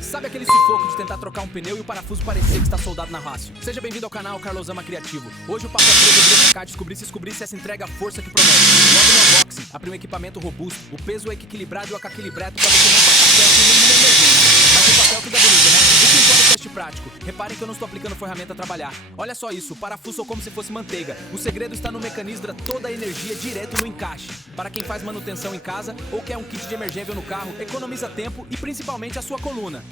Sabe aquele sufoco de tentar trocar um pneu e o parafuso parecer que está soldado na rácio? Seja bem-vindo ao canal Carlosama Criativo. Hoje o papo é sobre cá descobrir se essa entrega a força que promete. Logo no unboxing, abrir um equipamento robusto, o peso é equilibrado e o equilibreto para você não passar certo em nenhuma emergência. Mas o papel tudo é bonito, né? O que importa é o teste prático. Reparem que eu não estou aplicando ferramenta a trabalhar. Olha só isso, o parafuso é como se fosse manteiga. O segredo está no mecanismo da toda a energia direto no encaixe. Para quem faz manutenção em casa ou quer um kit de emergência no carro, economiza tempo e principalmente a sua coluna.